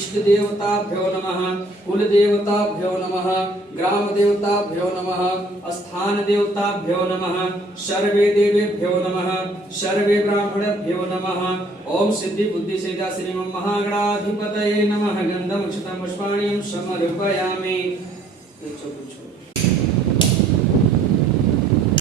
इष्टदेवताभ्यो नमः कुलदेवताभ्यो नमः ग्रामदेवताभ्यो नमः स्थानदेवताभ्यो नमः सर्वे देवेभ्यो नमः सर्वे ब्राह्मणेभ्यो नमः ओम सिद्धि बुद्धि सिद्धा श्री महागणाधिपतये नमः गंधम अक्षतं पुष्पाणि समर्पयामि।